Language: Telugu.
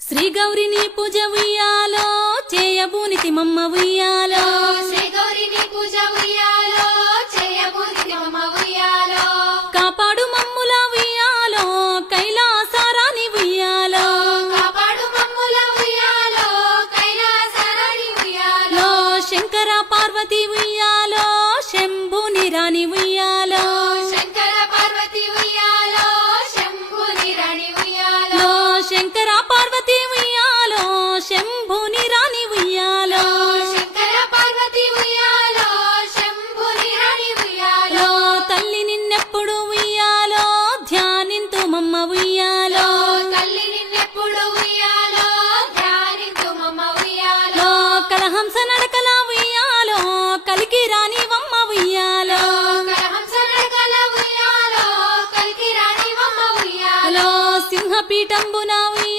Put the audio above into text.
శ్రీ గౌరిని పూజ ఉయ్యాలో చేయబూనితి మమ్మ ఉయ్యాలో శ్రీ గౌరిని పూజ ఉయ్యాలో చేయబూనితి మమ్మ ఉయ్యాలో కాపాడు మమ్ముల ఉయ్యాలో కైలాసారాని ఉయ్యాలో కాపాడు మమ్ముల ఉయ్యాలో కైలాసారాని ఉయ్యాలో శంకర పార్వతి ఉయ్యాలో శంభుని రాణి ఉయ్యాలో శంకర పార్వతి ఉయ్యాలో శంభుని రాణి ఉయ్యాలో శంకర పార్వతి ఉయ్యాలో శంభుని రాణి ఉయ్యాలో శంకర పార్వతి ఉయ్యాలో శంభుని రాణి ఉయ్యాలో తల్లి నిన్నెప్పుడు ఉయ్యాలో ధ్యానింతు మమ్మ ఉయ్యాలో తల్లి నిన్నెప్పుడు ఉయ్యాలో ధ్యానింతు మమ్మ ఉయ్యాలో కలహంస నడకల ఉయ్యాలో కలికి రాని వమ్మ ఉయ్యాలో కలహంస నడకల ఉయ్యాలో కలికి రాని మమ్మ ఉయ్యాలో సింహపీఠంబున ఉయ్యాలో